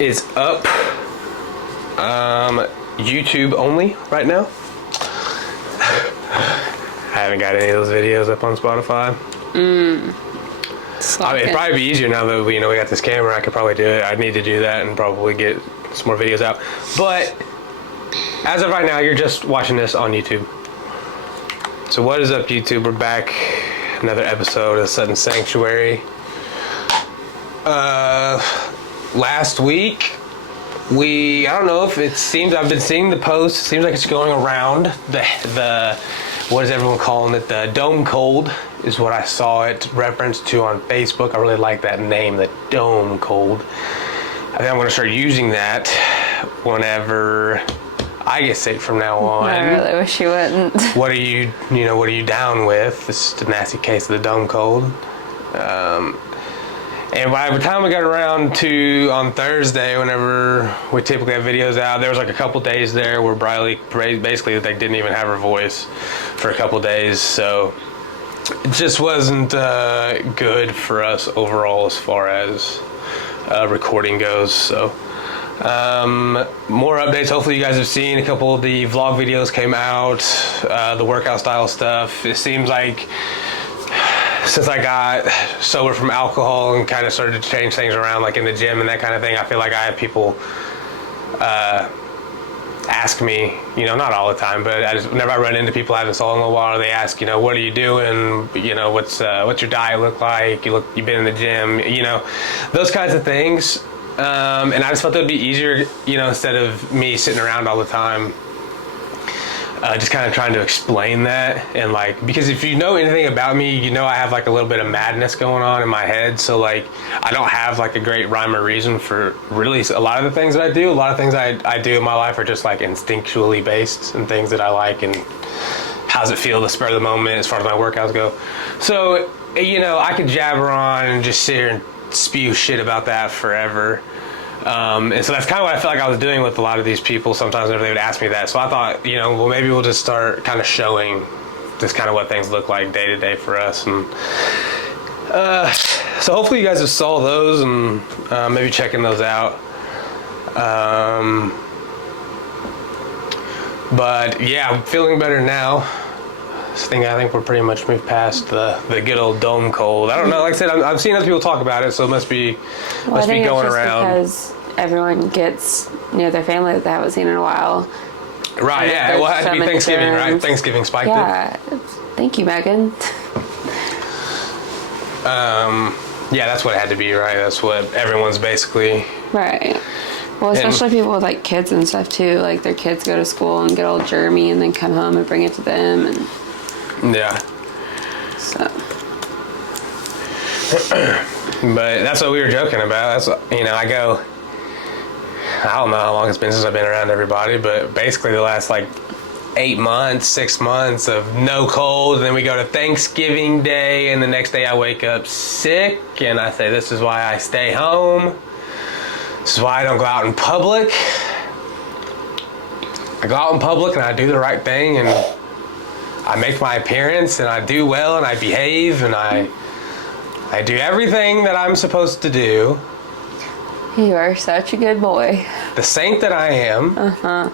is up. YouTube only right now. I haven't got any of those videos up on Spotify. I mean, it'd probably be easier now that we got this camera. I could probably do it. I'd need to do that and probably get some more videos out. But as of right now, you're just watching this on YouTube. So what is up, YouTube? We're back. Another episode of TheSuttonSanctuary. Last week, I don't know if it seems, I've been seeing the post, it seems like it's going around, the what is everyone calling it? The dome cold is what I saw it referenced to on Facebook. I really like that name, the dome cold. I think I'm going to start using that whenever I get sick from now on. I really wish you wouldn't. What are you down with? This is the nasty case of the dome cold. And by the time we got around to on Thursday, whenever we typically have videos out, there was like a couple days there where Briley basically they didn't even have her voice for a couple days. So it just wasn't good for us overall as far as recording goes. So more updates. Hopefully you guys have seen a couple of the vlog videos came out, the workout style stuff. It seems like since I got sober from alcohol and kind of started to change things around, like in the gym and that kind of thing, I feel like I have people ask me, not all the time, but whenever I run into people I haven't saw in a little while, they ask, what are you doing? What's your diet look like? You've been in the gym, those kinds of things. And I just felt it would be easier, instead of me sitting around all the time, just kind of trying to explain that. And because if you know anything about me, I have like a little bit of madness going on in my head. So I don't have like a great rhyme or reason for really a lot of the things that I do. A lot of things I do in my life are just like instinctually based and things that I like and how's it feel to spur of the moment as far as my workouts go. So, I could jabber on and just sit here and spew shit about that forever. And so that's kind of what I feel like I was doing with a lot of these people sometimes whenever they would ask me that. So I thought, well, maybe we'll just start kind of showing just kind of what things look like day to day for us. And so hopefully you guys have saw those and maybe checking those out. But yeah, I'm feeling better now. I think we're pretty much moved past the good old dome cold. I don't know. Like I said, I've seen other people talk about it, so it must be going around. Because everyone gets near their family that they haven't seen in a while. Right. Yeah. Well, it had to be Thanksgiving, right? Thanksgiving spiked it. Yeah. Thank you, Megan. Yeah, that's what it had to be, right? That's what everyone's basically. Right. Well, especially people with kids and stuff too. Like their kids go to school and get all germy and then come home and bring it to them and. Yeah. So. But that's what we were joking about. That's I don't know how long it's been since I've been around everybody, but basically the last 6 months of no cold, and then we go to Thanksgiving Day, and the next day I wake up sick, and I say this is why I stay home. This is why I don't go out in public. I go out in public and I do the right thing, and I make my appearance, and I do well, and I behave, and I do everything that I'm supposed to do. You are such a good boy. The saint that I am. Uh-huh.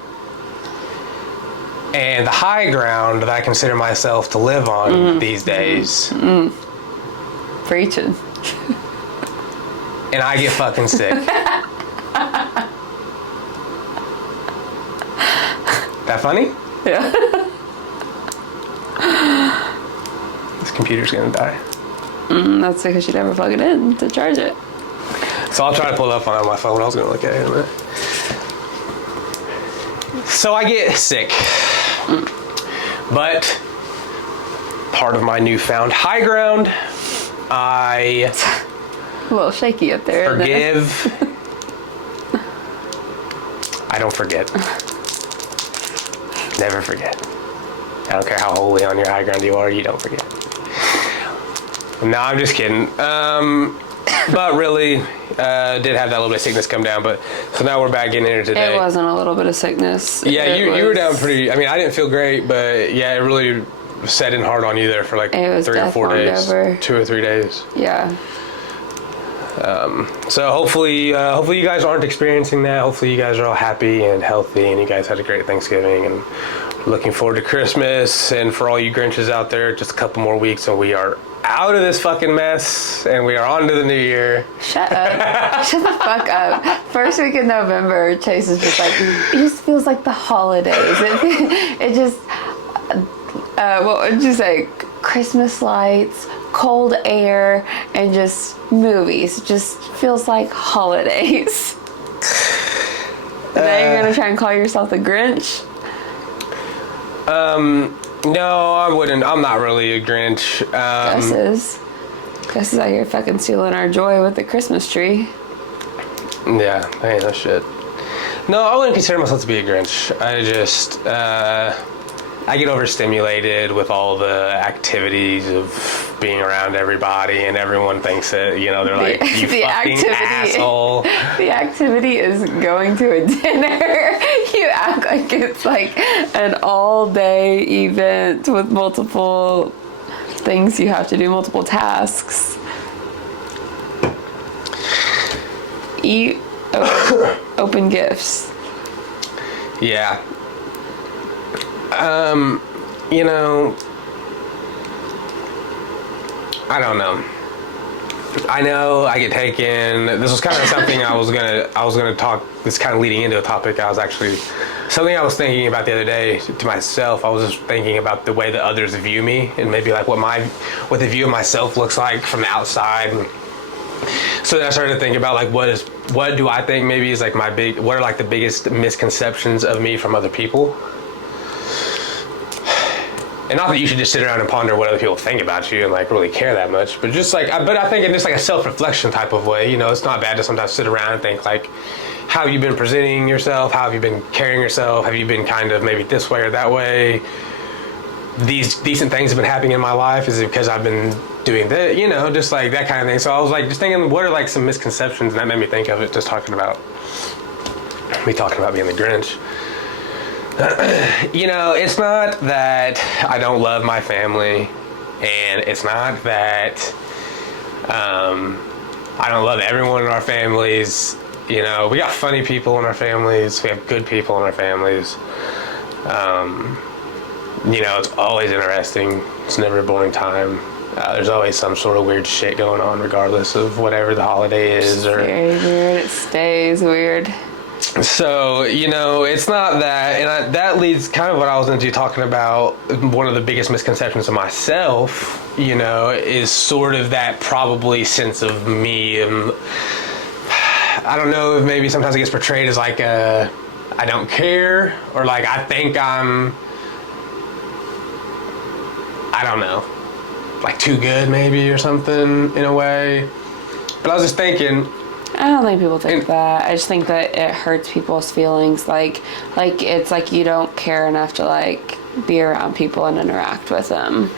And the high ground that I consider myself to live on these days. Preaching. And I get fucking sick. That funny? Yeah. This computer's gonna die. That's because you never plug it in to charge it. So I'll try to pull it up on my phone. I was gonna look at it in a minute. So I get sick. But part of my newfound high ground, I A little shaky up there. Forgive. I don't forget. Never forget. I don't care how holy on your high ground you are, you don't forget. No, I'm just kidding. But really, did have that little bit of sickness come down. But so now we're back in here today. It wasn't a little bit of sickness. Yeah, you were down pretty. I mean, I didn't feel great, but yeah, it really set in hard on you there for like 3 or 4 days, over. 2 or 3 days. Yeah. So hopefully you guys aren't experiencing that. Hopefully you guys are all happy and healthy, and you guys had a great Thanksgiving, and looking forward to Christmas. And for all you Grinches out there, just a couple more weeks and we are out of this fucking mess, and we are on to the new year. Shut up. Shut the fuck up. First week in November, Chase is just like, it just feels like the holidays. It just, what would you say? Christmas lights, cold air, and just movies. It just feels like holidays. Now you're going to try and call yourself the Grinch? No, I wouldn't. I'm not really a Grinch. Gus is out here fucking stealing our joy with the Christmas tree. Yeah, hey, no shit. No, I wouldn't consider myself to be a Grinch. I just, I get overstimulated with all the activities of being around everybody, and everyone thinks that, you know, they're like, you fucking asshole. The activity is going to a dinner. You act like it's like an all-day event with multiple things you have to do, multiple tasks. Eat, open gifts. Yeah. You know, I don't know. I know I get taken. This was kind of something I was gonna talk. This kind of leading into a topic I was thinking about the other day to myself. I was just thinking about the way that others view me, and maybe like what the view of myself looks like from the outside. And so then I started to think about like what do I think maybe is like what are like the biggest misconceptions of me from other people. And not that you should just sit around and ponder what other people think about you and like really care that much, but just like, but I think in just like a self-reflection type of way, you know, it's not bad to sometimes sit around and think like, how have you been presenting yourself? How have you been carrying yourself? Have you been kind of maybe this way or that way? These decent things have been happening in my life. Is it because I've been doing that? You know, just like that kind of thing. So I was like, just thinking, what are like some misconceptions? And that made me think of it, just talking about being the Grinch. You know, it's not that I don't love my family, and it's not that I don't love everyone in our families. You know, we got funny people in our families. We have good people in our families. You know, it's always interesting. It's never a boring time. There's always some sort of weird shit going on, regardless of whatever the holiday is. Or very weird. It stays weird. So, you know, it's not that, and that leads kind of what I was into talking about. One of the biggest misconceptions of myself, you know, is sort of that probably sense of me. And I don't know if maybe sometimes it gets portrayed as like I don't care, or like I think I don't know, like too good maybe or something in a way. But I was just thinking, I don't think people think that. I just think that it hurts people's feelings. Like it's like you don't care enough to like be around people and interact with them.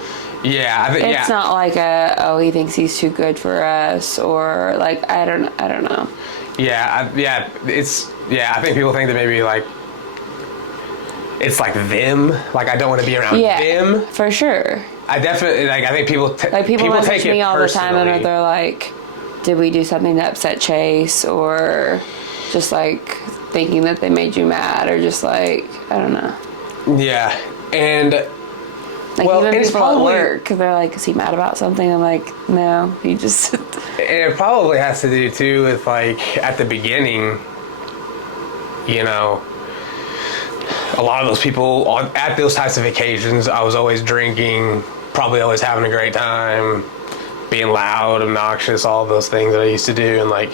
Yeah, it's not like he thinks he's too good for us, or like I don't know. Yeah, I think people think that maybe like it's like them. Like I don't want to be around them. For sure. I definitely I think people people take it me all personally. The time, and they're like, did we do something to upset Chase, or just like thinking that they made you mad, or just like I don't know. Yeah, and like even people at work, they're like, is he mad about something? I'm like, no, he just. And it probably has to do too with like at the beginning, you know, a lot of those people at those types of occasions, I was always drinking, probably always having a great time, being loud, obnoxious, all of those things that I used to do. And like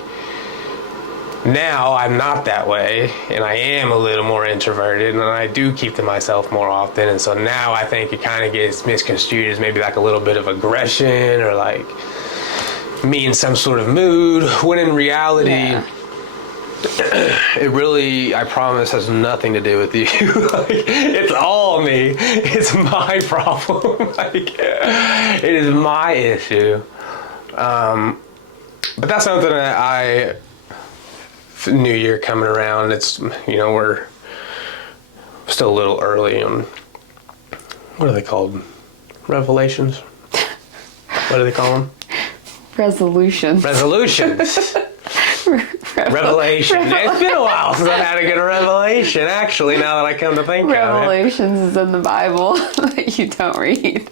now I'm not that way, and I am a little more introverted, and I do keep to myself more often. And so now I think it kind of gets misconstrued as maybe like a little bit of aggression, or like me in some sort of mood, when in reality it really, I promise, has nothing to do with you. Like, it's all me. It's my problem. Like, it is my issue. But that's something that New Year coming around, it's, you know, we're still a little early on, what are they called? Revelations? What do they call them? Resolutions. Revelation. It's been a while since I've had a good revelation, actually, now that I come to think of it. Revelations is in the Bible that you don't read.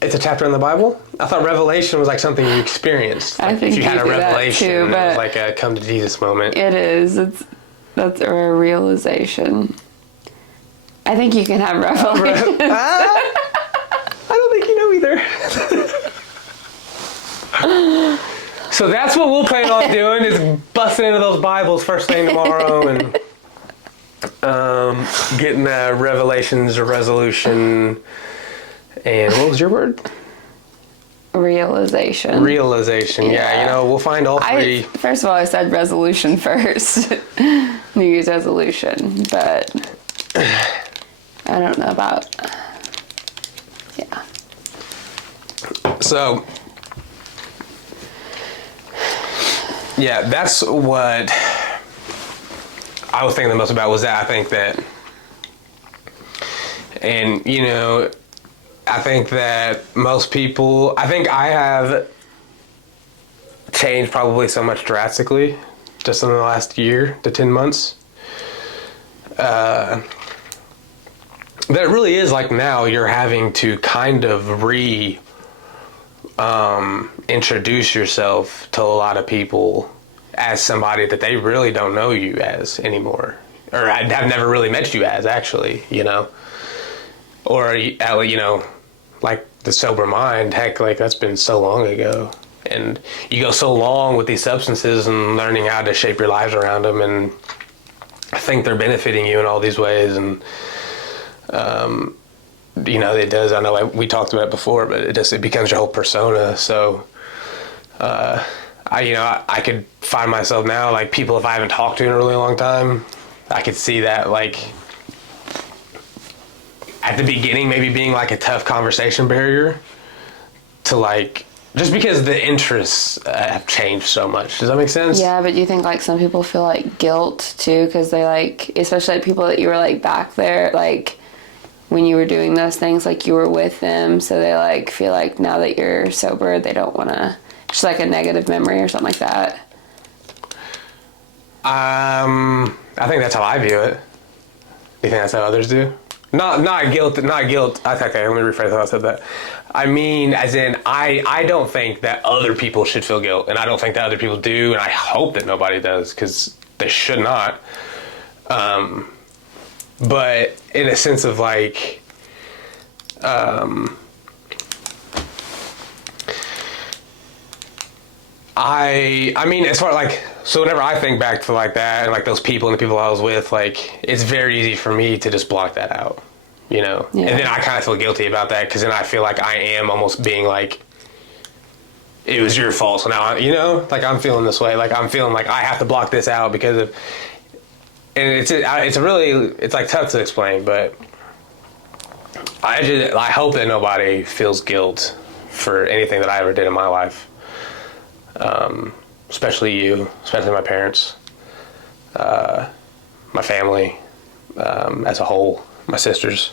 It's a chapter in the Bible? I thought revelation was like something you experienced. Like I think you had a do that revelation. too, It but was like a come to Jesus moment. it is. That's a realization. I think you can have revelations. I don't think you know either. So that's what we'll plan on doing, is busting into those Bibles first thing tomorrow and getting revelations or resolution. And what was your word? Realization. Realization. Yeah, we'll find all three. First of all, I said resolution first. New Year's resolution. But I don't know about... Yeah. So... Yeah, that's what I was thinking the most about, was that I think that, and I think that most people, I think I have changed probably so much drastically just in the last year to 10 months. That it really is like now you're having to kind of introduce yourself to a lot of people as somebody that they really don't know you as anymore, or I have never really met you as, actually, or like the sober mind. Heck, like that's been so long ago, and you go so long with these substances and learning how to shape your lives around them, and I think they're benefiting you in all these ways, and it does. I know we talked about it before, but it becomes your whole persona. So, I could find myself now, like people if I haven't talked to in a really long time, I could see that like at the beginning maybe being like a tough conversation barrier to like, just because the interests have changed so much. Does that make sense? Yeah, but do you think like some people feel like guilt too, because they like, especially like people that you were like back there, like when you were doing those things, like you were with them, so they like feel like now that you're sober, they don't want to, just like a negative memory or something like that? I think that's how I view it. Do you think that's how others do? Not guilt. Okay, let me rephrase how I said that. I mean, as in, I don't think that other people should feel guilt, and I don't think that other people do, and I hope that nobody does, because they should not. But in a sense of like, I mean, as far like, so whenever I think back to like that and like those people and the people I was with, like it's very easy for me to just block that out, Yeah. And then I kind of feel guilty about that, because then I feel like I am almost being like, it was your fault. So now, like I'm feeling this way. Like I'm feeling like I have to block this out because of, and it's like tough to explain, but I hope that nobody feels guilt for anything that I ever did in my life. Especially my parents, my family, as a whole, my sisters.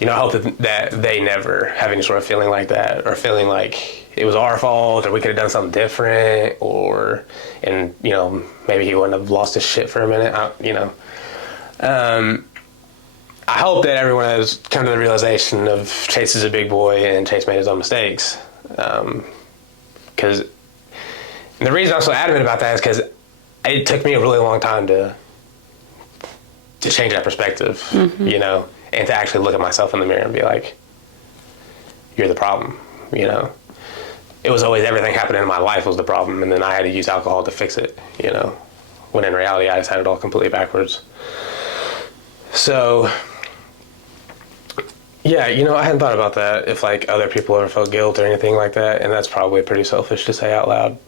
I hope that they never have any sort of feeling like that, or feeling like it was our fault, or we could have done something different, and maybe he wouldn't have lost his shit for a minute. I hope that everyone has come to the realization of Chase is a big boy and Chase made his own mistakes. Because the reason I'm so adamant about that is because it took me a really long time to change that perspective, and to actually look at myself in the mirror and be like, you're the problem, It was always everything happening in my life was the problem, and then I had to use alcohol to fix it, when in reality I just had it all completely backwards. So, yeah, I hadn't thought about that, if like other people ever felt guilt or anything like that, and that's probably pretty selfish to say out loud.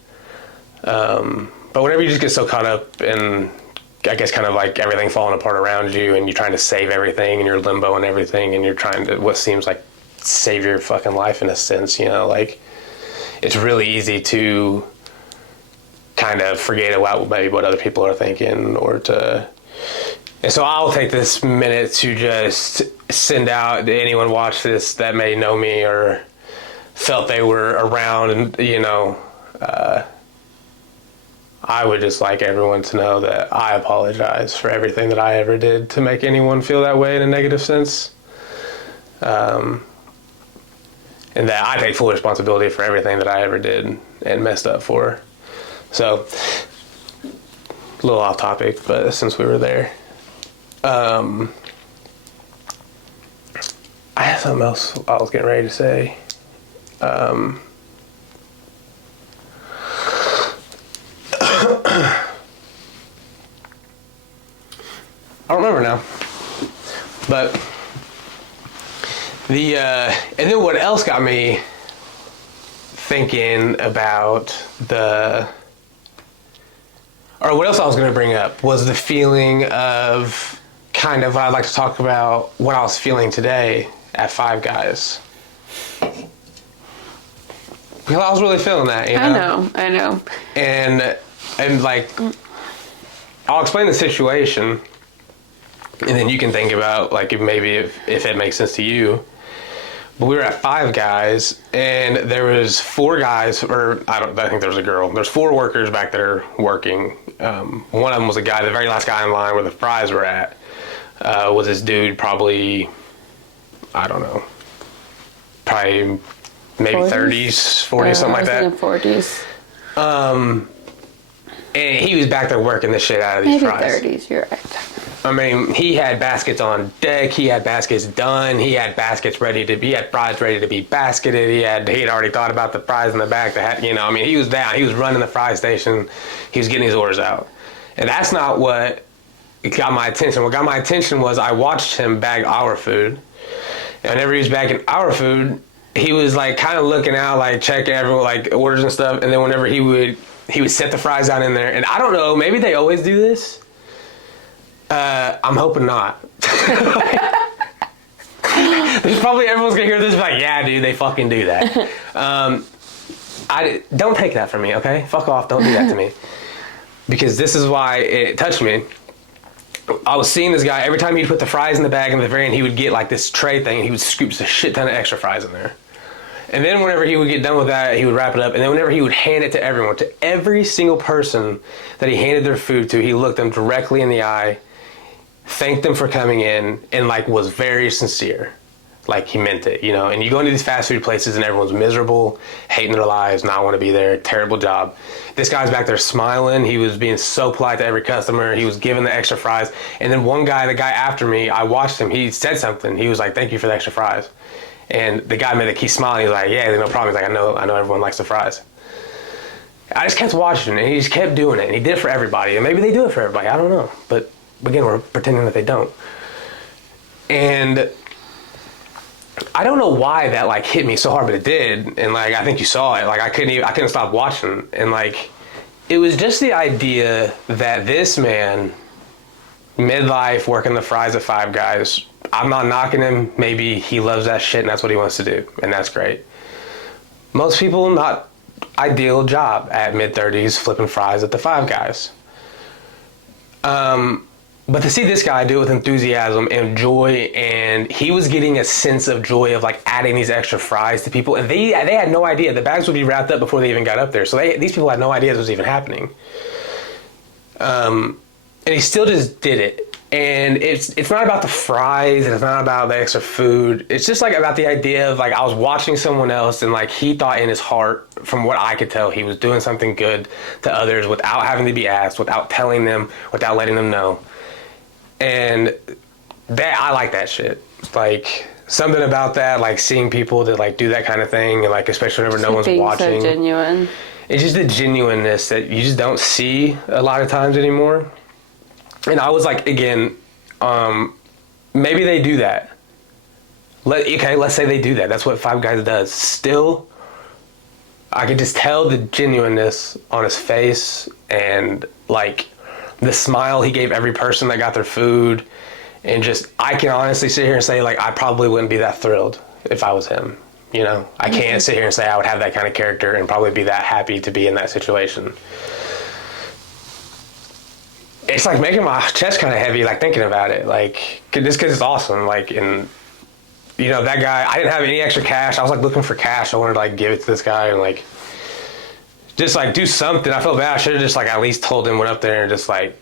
But whenever you just get so caught up in, I guess, kind of like everything falling apart around you, and you're trying to save everything, and you're limbo and everything, and you're trying to, what seems like, save your fucking life in a sense, like, it's really easy to kind of forget about maybe what other people are thinking, and so I'll take this minute to just send out to anyone watch this that may know me or felt they were around, and I would just like everyone to know that I apologize for everything that I ever did to make anyone feel that way in a negative sense. And that I take full responsibility for everything that I ever did and messed up for. So, a little off topic, but since we were there. I had something else I was getting ready to say. I don't remember now. But and then what else got me thinking about or what else I was going to bring up was the feeling of kind of, I'd like to talk about what I was feeling today at Five Guys. Because I was really feeling that, I know. And like, I'll explain the situation, and then you can think about like if it makes sense to you. But we were at Five Guys, and there was four guys, or I think there was a girl. There's four workers back there working. One of them was a guy, the very last guy in line where the fries were at, was this dude, probably, I don't know, probably maybe 30s, 40s, something like that. 40s. And he was back there working the shit out of these fries. Maybe 30s, you're right. I mean, he had baskets on deck. He had baskets done. He had fries ready to be basketed. He had already thought about the fries in the back. He was down. He was running the fry station. He was getting his orders out. And that's not what got my attention. What got my attention was I watched him bag our food. And whenever he was bagging our food, he was like kind of looking out, like checking everyone, like orders and stuff. And then whenever he would set the fries down in there. And I don't know, maybe they always do this. I'm hoping not. There's probably everyone's gonna hear this like, yeah, dude, they fucking do that. Don't take that from me, okay? Fuck off, don't do that to me. Because this is why it touched me. I was seeing this guy, every time he'd put the fries in the bag in the very end, he would get like this tray thing, and he would scoop a shit ton of extra fries in there. And then whenever he would get done with that, he would wrap it up. And then whenever he would hand it to everyone, to every single person that he handed their food to, he looked them directly in the eye, thanked them for coming in, and like was very sincere. Like he meant it, And you go into these fast food places and everyone's miserable, hating their lives, not want to be there, terrible job. This guy's back there smiling. He was being so polite to every customer. He was giving the extra fries. And then one guy, the guy after me, I watched him. He said something. He was like, "Thank you for the extra fries." And the guy made a key smile. He's like, "Yeah, no problem." He's like, I know everyone likes the fries." I just kept watching, and he just kept doing it. And he did it for everybody. And maybe they do it for everybody. I don't know. But again, we're pretending that they don't. And I don't know why that like hit me so hard, but it did. And like I think you saw it. Like I couldn't stop watching. And like it was just the idea that this man, midlife, working the fries at Five Guys. I'm not knocking him. Maybe he loves that shit and that's what he wants to do. And that's great. Most people, not ideal job at mid-30s flipping fries at the Five Guys. But to see this guy do it with enthusiasm and joy, and he was getting a sense of joy of like adding these extra fries to people. And they had no idea. The bags would be wrapped up before they even got up there. So these people had no idea this was even happening. And he still just did it. And it's not about the fries, and it's not about the extra food. It's just like about the idea of like I was watching someone else, and like he thought in his heart, from what I could tell, he was doing something good to others without having to be asked, without telling them, without letting them know. And that I like that shit. Like something about that, like seeing people that like do that kind of thing, and like especially whenever no one's watching. So genuine. It's just the genuineness that you just don't see a lot of times anymore. And I was like, again, maybe they do that. Let's say they do that. That's what Five Guys does. Still, I could just tell the genuineness on his face, and like the smile he gave every person that got their food. And just, I can honestly sit here and say, like, I probably wouldn't be that thrilled if I was him. I can't sit here and say I would have that kind of character and probably be that happy to be in that situation. It's like making my chest kind of heavy, like thinking about it, like just because it's awesome, like, and you know, that guy, I didn't have any extra cash. I was like looking for cash. I wanted to like give it to this guy and like just like do something. I felt bad. I should have just like at least told him, went up there and just like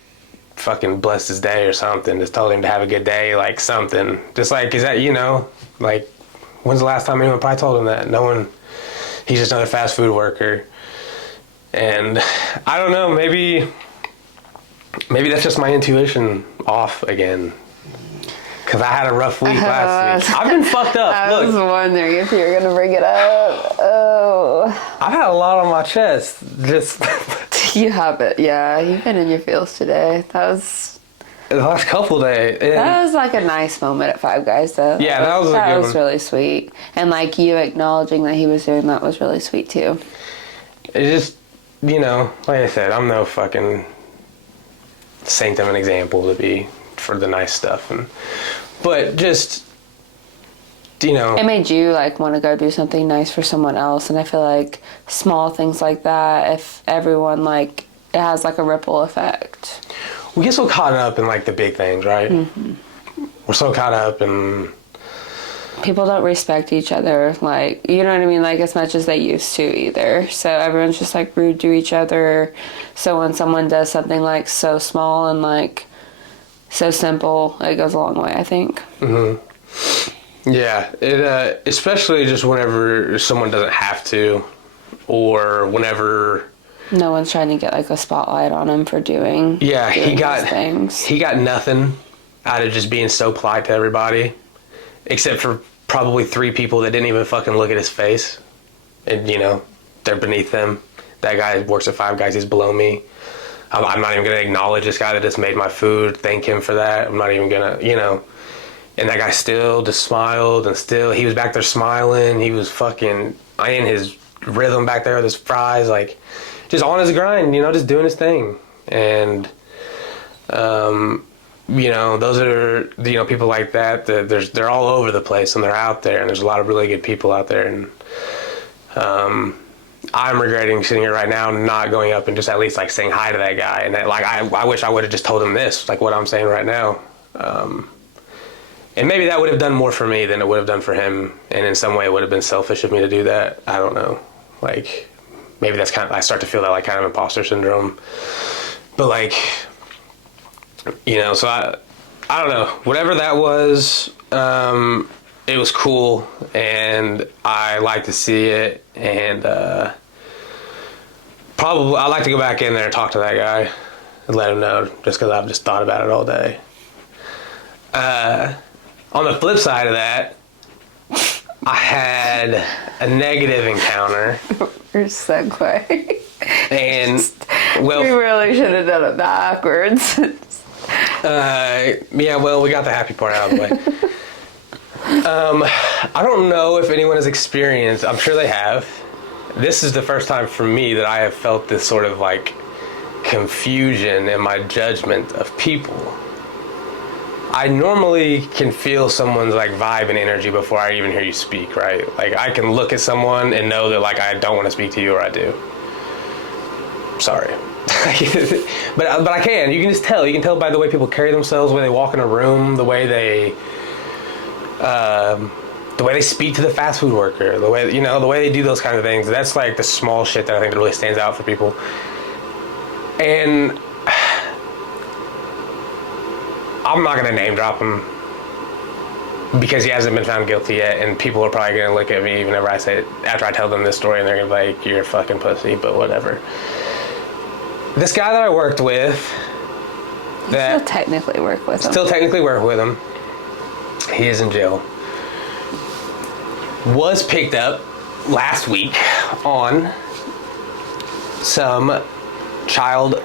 fucking blessed his day or something. Just told him to have a good day, like something. Just like, is that, you know, like, when's the last time anyone probably told him that? No one. He's just another fast food worker. And I don't know, maybe that's just my intuition off again. Because I had a rough week last week. I've been fucked up. I was wondering if you were going to bring it up. Oh. I've had a lot on my chest. Just You have it, yeah. You've been in your feels today. That was the last couple days. That was like a nice moment at Five Guys, though. Yeah, that was a good one. Really sweet. And like you acknowledging that he was doing that was really sweet too. It just, you know, like I said, I'm no fucking saint of an example to be for the nice stuff, but just, you know, it made you like want to go do something nice for someone else. And I feel like small things like that, if everyone like, it has like a ripple effect. We get so caught up in like the big things, right? Mm-hmm. We're so caught up in people don't respect each other, like, you know what I mean, like as much as they used to either. So everyone's just like rude to each other. So when someone does something like so small and like so simple, it goes a long way, I think. Mm-hmm. Yeah, it especially just whenever someone doesn't have to, or whenever no one's trying to get like a spotlight on him for doing he got things. He got nothing out of just being so polite to everybody, except for probably 3 people that didn't even fucking look at his face, and you know, they're beneath them. That guy works at Five Guys. He's below me. I'm not even gonna acknowledge this guy that just made my food, thank him for that. I'm not even gonna, you know. And that guy still just smiled, and still he was back there smiling. He was fucking in his rhythm back there with his fries, like just on his grind, you know, just doing his thing. And you know, those are, you know, people like that. They're all over the place, and they're out there, and there's a lot of really good people out there. And I'm regretting sitting here right now not going up and just at least like saying hi to that guy. And that, like, I wish I would have just told him this, like what I'm saying right now. And maybe that would have done more for me than it would have done for him. And in some way it would have been selfish of me to do that. I don't know. Like, maybe that's kind of, I start to feel that like kind of imposter syndrome. But like, you know, so I don't know. Whatever that was, it was cool, and I like to see it, and probably I'd like to go back in there and talk to that guy and let him know, just because I've just thought about it all day. On the flip side of that, I had a negative encounter. Your segue. And, well, we really should have done it backwards. Yeah, well, we got the happy part out of the way. I don't know if anyone has experienced, I'm sure they have. This is the first time for me that I have felt this sort of like confusion in my judgment of people. I normally can feel someone's like vibe and energy before I even hear you speak, right? Like I can look at someone and know that like I don't want to speak to you, or I do. Sorry. but I can. You can just tell. You can tell by the way people carry themselves, the way they walk in a room, the way they speak to the fast food worker, the way, you know, the way they do those kind of things. That's like the small shit that I think that really stands out for people. And I'm not gonna name drop him because he hasn't been found guilty yet, and people are probably gonna look at me whenever I say it, after I tell them this story, and they're gonna be like, "You're a fucking pussy," but whatever. This guy that I worked with, Still technically work with him. He is in jail. Was picked up last week on some child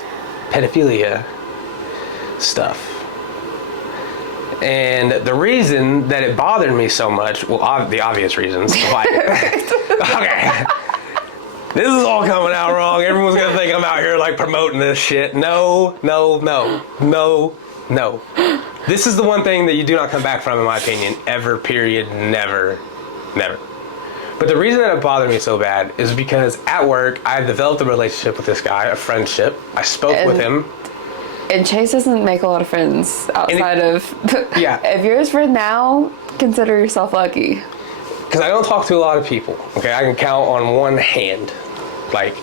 pedophilia stuff. And the reason that it bothered me so much, well, the obvious reasons. Like, okay. This is all coming out wrong. Everyone's going to think I'm out here like promoting this shit. No. This is the one thing that you do not come back from, in my opinion, ever, period, never. But the reason that it bothered me so bad is because at work, I developed a relationship with this guy, a friendship. I spoke with him. And Chase doesn't make a lot of friends outside of... Yeah. If you're his friend now, consider yourself lucky. Because I don't talk to a lot of people, okay? I can count on one hand, like,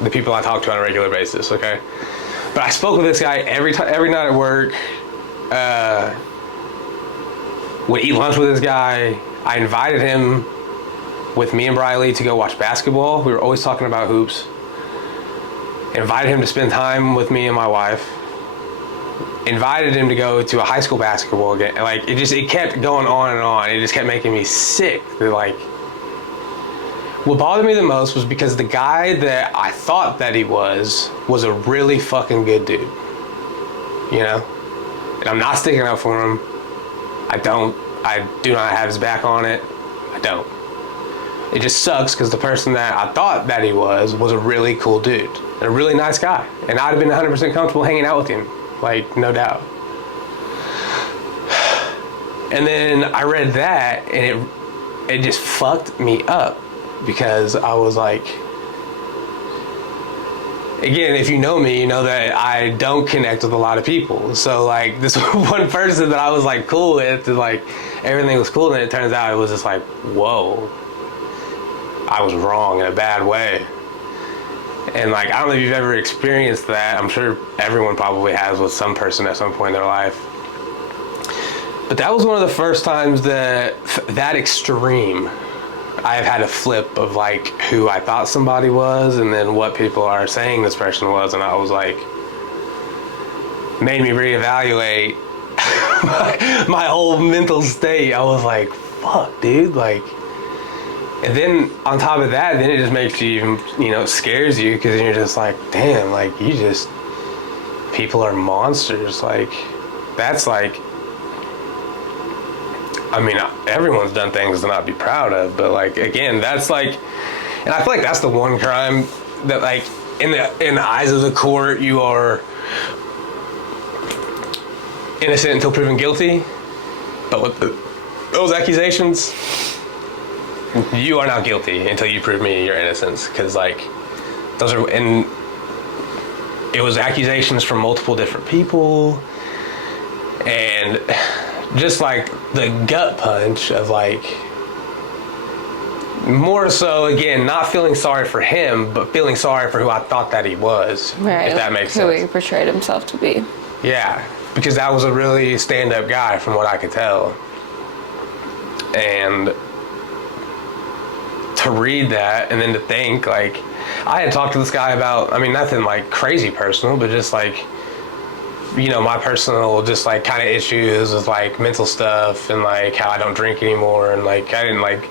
the people I talk to on a regular basis, okay? But I spoke with this guy every night at work. Would eat lunch with this guy. I invited him with me and Briley to go watch basketball. We were always talking about hoops. Invited him to spend time with me and my wife. Invited him to go to a high school basketball game. Like, it kept going on and on. It just kept making me sick. Like, what bothered me the most was because the guy that I thought that he was a really fucking good dude. You know? And I'm not sticking up for him. I do not have his back on it. I don't. It just sucks because the person that I thought that he was a really cool dude. And a really nice guy. And I'd have been 100% comfortable hanging out with him. Like, no doubt. And then I read that, and it just fucked me up. Because I was like... Again, if you know me, you know that I don't connect with a lot of people. So, like, this one person that I was, like, cool with, and, like, everything was cool, and it turns out it was just like, whoa. I was wrong in a bad way. And, like, I don't know if you've ever experienced that. I'm sure everyone probably has with some person at some point in their life. But that was one of the first times that extreme I've had a flip of, like, who I thought somebody was and then what people are saying this person was. And I was like, made me reevaluate my whole mental state. I was like, fuck, dude. Like, and then on top of that, then it just makes you even, scares you because you're just like, damn, like, people are monsters. Like, that's like, I mean, everyone's done things to not be proud of, but, like, again, that's like, and I feel like that's the one crime that, like, in the eyes of the court, you are innocent until proven guilty. But with those accusations, you are not guilty until you prove me your innocence. Because, like, those are, and it was accusations from multiple different people, and just like the gut punch of, like, more so, again, not feeling sorry for him, but feeling sorry for who I thought that he was. Right. If that makes sense. Who he portrayed himself to be. Yeah, because that was a really stand-up guy from what I could tell. And to read that and then to think, like, I had talked to this guy about, I mean, nothing like crazy personal, but just like, my personal just like kind of issues with like mental stuff and like how I don't drink anymore, and like I didn't like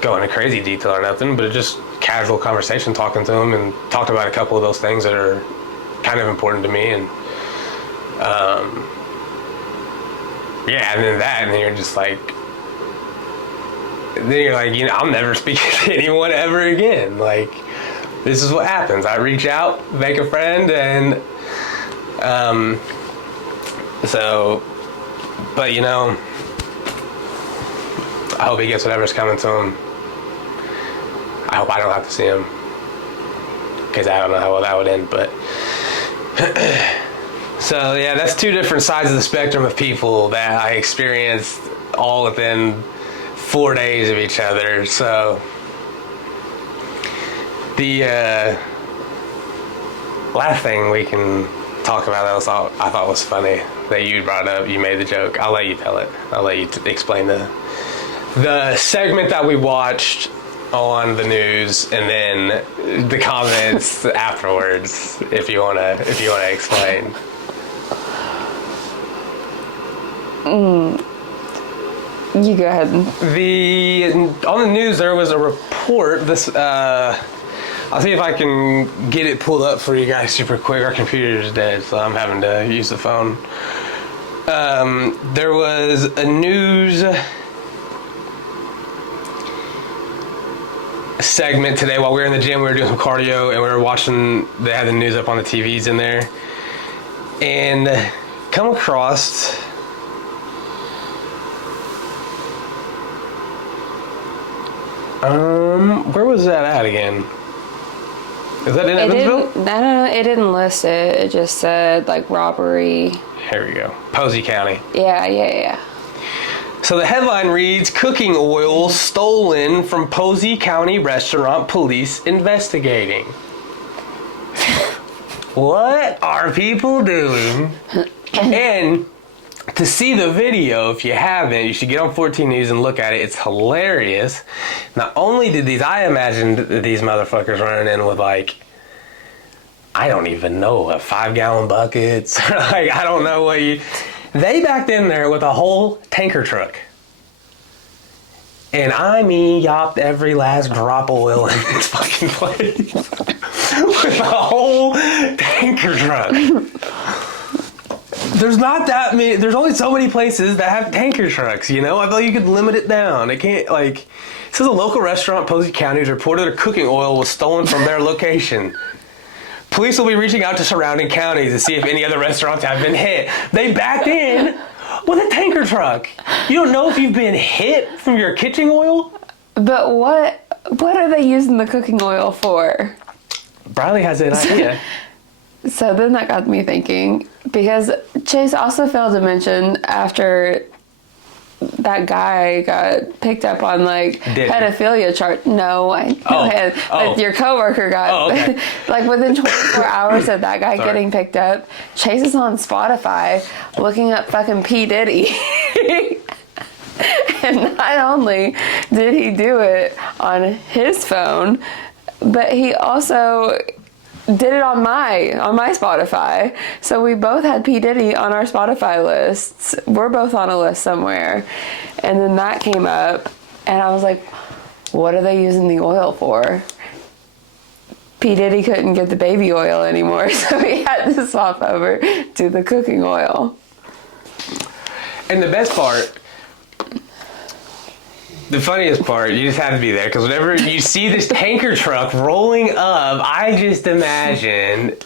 go into crazy detail or nothing, but it just casual conversation talking to him, and talked about a couple of those things that are kind of important to me, and and then you're just like, I'm never speaking to anyone ever again. Like, this is what happens. I reach out, make a friend, and but I hope he gets whatever's coming to him. I hope I don't have to see him, because I don't know how well that would end, but so yeah, that's two different sides of the spectrum of people that I experienced all within 4 days of each other. So the last thing we can talk about that I thought was funny that you brought up, you made the joke. I'll let you tell it. I'll let you explain the segment that we watched on the news, and then the comments afterwards, if you wanna explain. You go ahead. On the news there was a report. I'll see if I can get it pulled up for you guys super quick. Our computer's dead, so I'm having to use the phone. There was a news segment today while we were in the gym. We were doing some cardio, and we were watching. They had the news up on the TVs in there, and come across where was that at again? Is that in Evansville? No, it didn't list it. It just said like robbery. Here we go. Posey County. Yeah. So the headline reads, cooking oil stolen from Posey County restaurant, police investigating. What are people doing? And to see the video, if you haven't, you should get on 14 News and look at it. It's hilarious. Not only did I imagined these motherfuckers running in with like, I don't even know, 5-gallon buckets. Like, I don't know what you... They backed in there with a whole tanker truck. And I mean, yopped every last drop of oil in this fucking place. With a whole tanker truck. There's not that many, there's only so many places that have tanker trucks, you know? I feel like you could limit it down. It can't, like... It says a local restaurant, Posey County, has reported a cooking oil was stolen from their location. Police will be reaching out to surrounding counties to see if any other restaurants have been hit. They backed in with a tanker truck. You don't know if you've been hit from your kitchen oil? But what are they using the cooking oil for? Briley has an idea. So then that got me thinking, because Chase also failed to mention after that guy got picked up on like pedophilia charge. No, I know but your coworker got like within 24 hours of that guy getting picked up. Chase is on Spotify looking up fucking P. Diddy. And not only did he do it on his phone, but he also did it on my Spotify. So we both had P. Diddy on our Spotify lists. We're both on a list somewhere. And then that came up and I was like, what are they using the oil for? P. Diddy couldn't get the baby oil anymore, so he had to swap over to the cooking oil. And the best part, the funniest part, you just have to be there, because whenever you see this tanker truck rolling up, I just imagine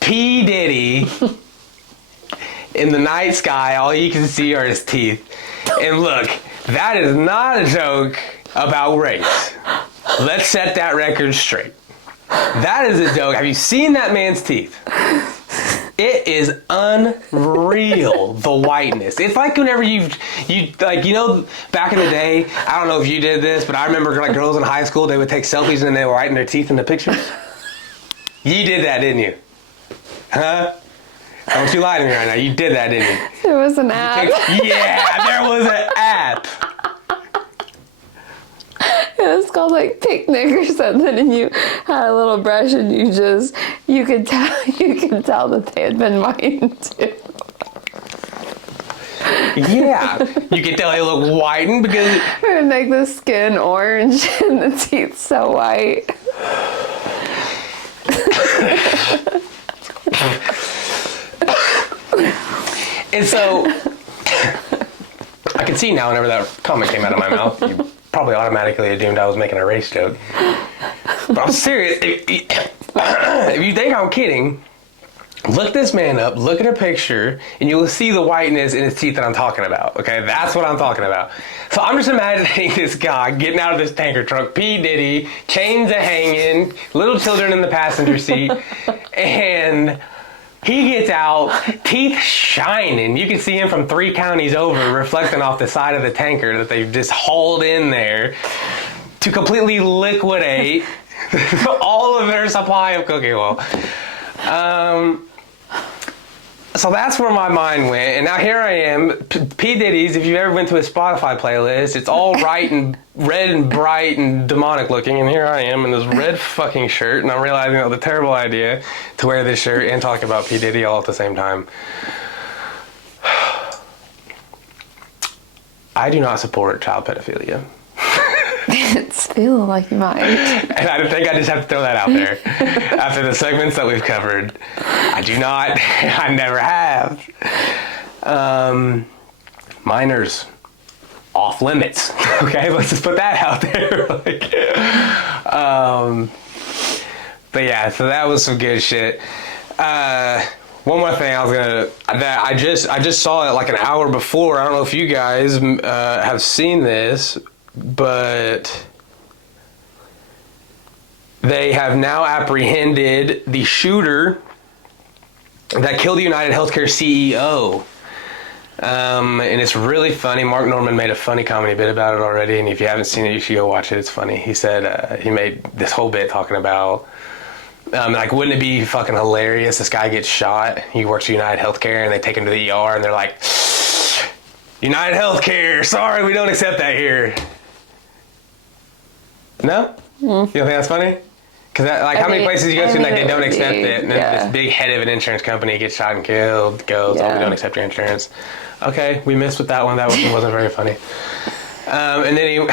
P. Diddy in the night sky, all you can see are his teeth. And look, that is not a joke about race. Let's set that record straight. That is a joke. Have you seen that man's teeth? It is unreal, the whiteness. It's like whenever you like, you know, back in the day, I don't know if you did this, but I remember like girls in high school, they would take selfies and then they were writing their teeth in the pictures. You did that, didn't you? Huh? Don't you lie to me right now. You did that, didn't you? There was an app. Yeah, there was an app. It was called like Picnic or something, and you had a little brush and you could tell that they had been whitened too. Yeah, you can tell they look whitened because it would make the skin orange and the teeth so white. And so I can see now whenever that comment came out of my mouth, you probably automatically assumed I was making a race joke. But I'm serious. If you think I'm kidding, look this man up, look at a picture, and you will see the whiteness in his teeth that I'm talking about. Okay, that's what I'm talking about. So I'm just imagining this guy getting out of this tanker truck, P. Diddy, chains a hanging, little children in the passenger seat, and he gets out, teeth shining. You can see him from 3 counties over, reflecting off the side of the tanker that they've just hauled in there to completely liquidate all of their supply of cooking oil. So that's where my mind went, and now here I am, P. Diddy's. If you ever went to his Spotify playlist, it's all red and bright and demonic looking, and here I am in this red fucking shirt, and I'm realizing it was a terrible idea to wear this shirt and talk about P. Diddy all at the same time. I do not support child pedophilia. It's feeling like you might. And I think I just have to throw that out there. After the segments that we've covered, I do not, I never have. Minors, off limits. Okay, let's just put that out there. But yeah, so that was some good shit. One more thing I just saw it like an hour before. I don't know if you guys have seen this, but they have now apprehended the shooter that killed the United Healthcare CEO. And it's really funny. Mark Norman made a funny comedy bit about it already, and if you haven't seen it, you should go watch it. It's funny. He said he made this whole bit talking about like, wouldn't it be fucking hilarious? This guy gets shot. He works for United Healthcare, and they take him to the ER, and they're like, United Healthcare, sorry, we don't accept that here. No? You don't think that's funny? Because how many places you go to, like, they don't accept it, and then this big head of an insurance company gets shot and killed, goes, oh, we don't accept your insurance. Okay, we missed with that one. That one wasn't very funny. And then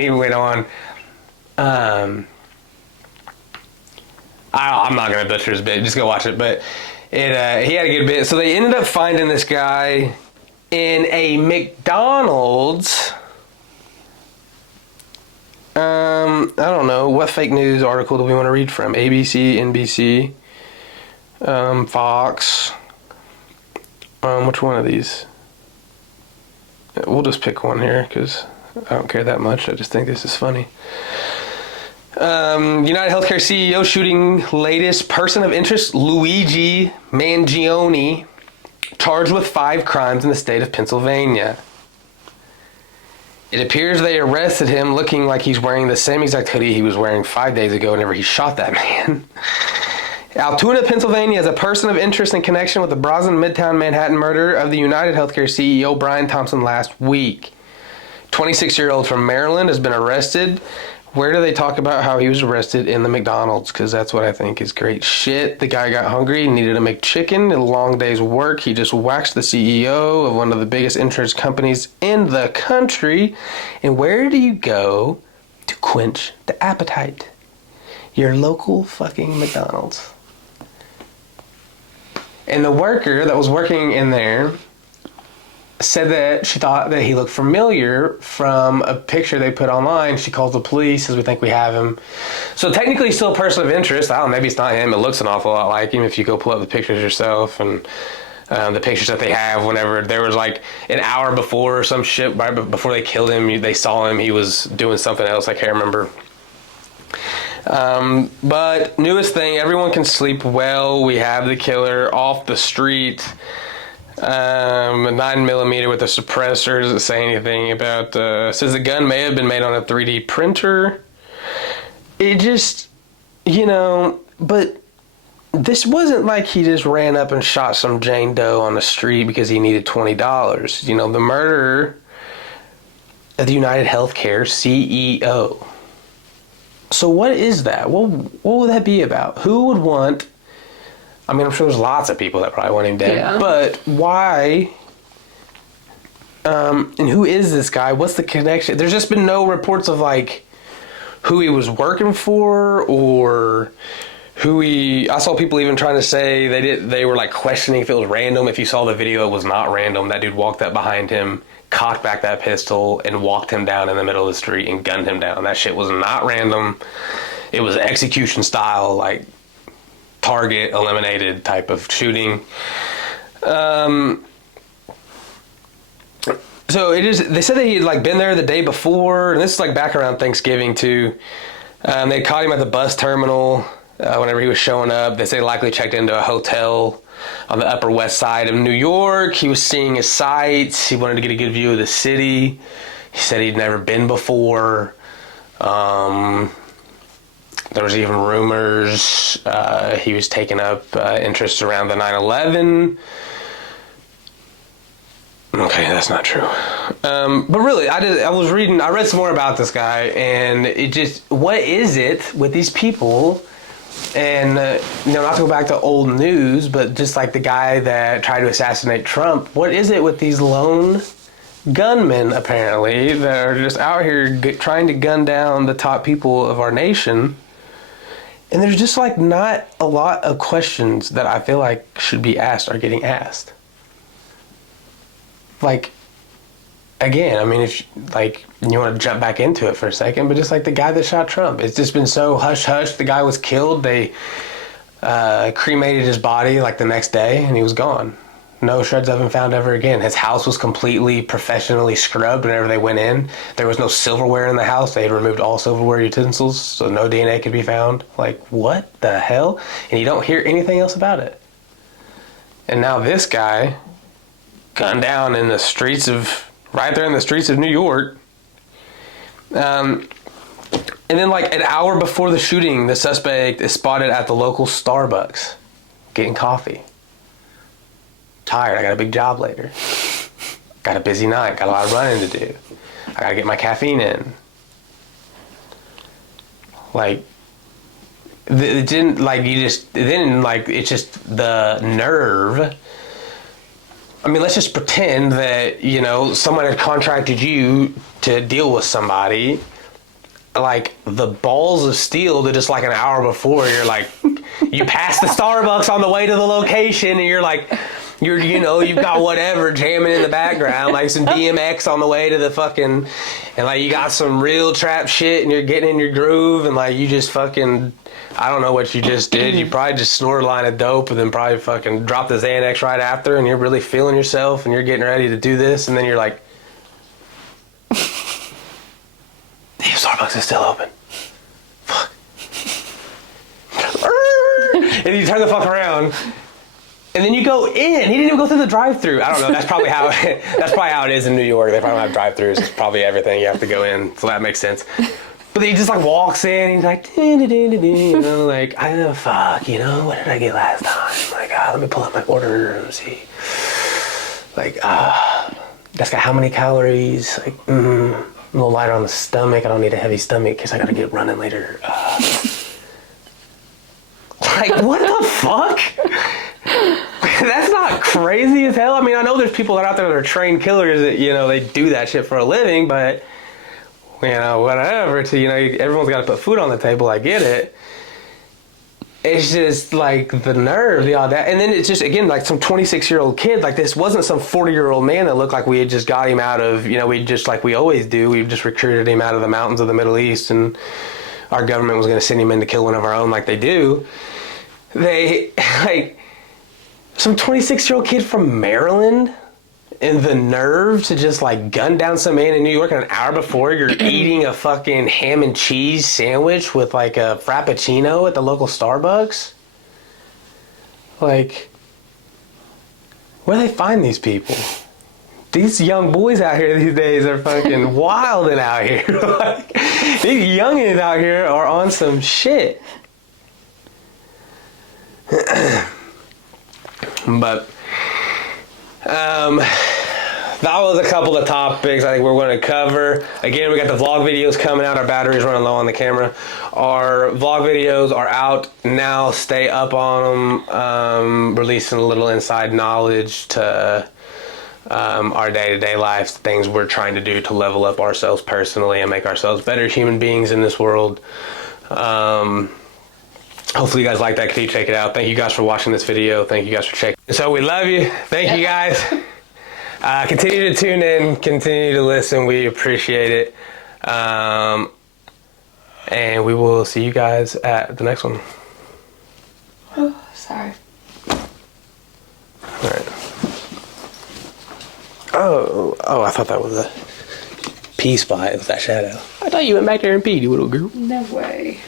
he went on. I'm not going to butcher his bit. Just go watch it. But he had a good bit. So they ended up finding this guy in a McDonald's. I don't know. What fake news article do we want to read from? ABC, NBC, Fox. Which one of these? We'll just pick one here because I don't care that much. I just think this is funny. United Healthcare CEO shooting latest person of interest, Luigi Mangione, charged with 5 crimes in the state of Pennsylvania. It appears they arrested him looking like he's wearing the same exact hoodie he was wearing 5 days ago whenever he shot that man. Altoona, Pennsylvania, is a person of interest in connection with the Brooklyn Midtown Manhattan murder of the United Healthcare CEO Brian Thompson last week. 26-year-old from Maryland has been arrested. Where do they talk about how he was arrested? In the McDonald's, because that's what I think is great shit. The guy got hungry, needed to make chicken, a long day's work. He just waxed the CEO of one of the biggest insurance companies in the country. And where do you go to quench the appetite? Your local fucking McDonald's. And the worker that was working in there said that she thought that he looked familiar from a picture they put online. She calls the police, says we think we have him. So technically he's still a person of interest. I don't know, maybe it's not him. It looks an awful lot like him if you go pull up the pictures yourself. And the pictures that they have whenever there was like an hour before or some shit, right before they killed him, they saw him. He was doing something else. I can't remember. But newest thing, everyone can sleep well. We have the killer off the street. A 9mm with a suppressor. Doesn't say anything about, says the gun may have been made on a 3D printer. It just, but this wasn't like he just ran up and shot some Jane Doe on the street because he needed $20. The murderer of the United Healthcare CEO. So what is that? What would that be about? Who would want... I mean, I'm sure there's lots of people that probably want him dead, but why? And who is this guy? What's the connection? There's just been no reports of like who he was working for or who he. I saw people even trying to say they were like questioning if it was random. If you saw the video, it was not random. That dude walked up behind him, cocked back that pistol, and walked him down in the middle of the street and gunned him down. That shit was not random. It was execution style, like. Target eliminated type of shooting. So it is. They said that he had like been there the day before, and this is like back around Thanksgiving too. They caught him at the bus terminal whenever he was showing up. They say likely checked into a hotel on the Upper West Side of New York. He was seeing his sights. He wanted to get a good view of the city. He said he'd never been before. There was even rumors he was taking up interest around the 9/11. Okay, that's not true. But really, I read some more about this guy, and it just, what is it with these people? And, not to go back to old news, but just like the guy that tried to assassinate Trump, what is it with these lone gunmen, apparently, that are just out here trying to gun down the top people of our nation? And there's just like not a lot of questions that I feel like should be asked are getting asked. Like, again, I mean, if like you want to jump back into it for a second, but just like the guy that shot Trump, it's just been so hush-hush. The guy was killed. They cremated his body like the next day and he was gone. No shreds have been found ever again. His house was completely professionally scrubbed whenever they went in. There was no silverware in the house. They had removed all silverware utensils, so no DNA could be found. Like, what the hell? And you don't hear anything else about it. And now this guy, gunned down in the streets of, right there in the streets of New York. And then like an hour before the shooting, the suspect is spotted at the local Starbucks getting coffee. Tired, I got a big job later. Got a busy night, got a lot of running to do. I gotta get my caffeine in. Like, it didn't, like, it's just the nerve. I mean, let's just pretend that, you know, someone had contracted you to deal with somebody. Like, the balls of steel to just like an hour before, you're like, you pass the Starbucks on the way to the location, and you're like, you know, you've got whatever jamming in the background, like some DMX on the way to the fucking, and like you got some real trap shit, and you're getting in your groove, and like you just fucking, I don't know what you just did. You probably just snorted a line of dope, and then probably fucking dropped the Xanax right after, and you're really feeling yourself, and you're getting ready to do this, and then you're like, damn, Starbucks is still open. Fuck. And you turn the fuck around. And then you go in. He didn't even go through the drive-thru. I don't know. That's probably how it is in New York. They probably don't have drive-thrus. It's probably everything you have to go in. So that makes sense. But he just like walks in. And he's like, you know, like, fuck, you know, what did I get last time? Like, let me pull up my order and see. Like, that's got how many calories? Like, a little lighter on the stomach. I don't need a heavy stomach because I got to get running later. Like, what the fuck? That's not crazy as hell. I mean, I know there's people out there that are trained killers that, you know, they do that shit for a living, but, you know, whatever. To, you know, everyone's got to put food on the table. I get it. It's just like the nerve, the audacity. And then it's just, again, like some 26-year-old kid. Like, this wasn't some 40-year-old man that looked like we had just got him out of, you know, we just, like we always do, we've just recruited him out of the mountains of the Middle East, and our government was going to send him in to kill one of our own like they do. They, like, some 26-year-old kid from Maryland, and the nerve to just like gun down some man in New York, and an hour before you're eating a fucking ham and cheese sandwich with like a frappuccino at the local Starbucks. Like, where do they find these people? These young boys out here these days are fucking wilding out here. Like, these youngins out here are on some shit. But that was a couple of topics I think we're going to cover. Again, we got the vlog videos coming out. Our battery's running low on the camera. Our vlog videos are out now. Stay up on them. Releasing a little inside knowledge to our day-to-day lives, things we're trying to do to level up ourselves personally and make ourselves better human beings in this world. Hopefully you guys like that. Continue to check it out. Thank you guys for watching this video. Thank you guys for checking. So we love you. Thank you guys. Continue to tune in. Continue to listen. We appreciate it. And we will see you guys at the next one. Oh, sorry. All right. Oh, I thought that was a pee spot. It was that shadow. I thought you went back there and peed, you little girl. No way.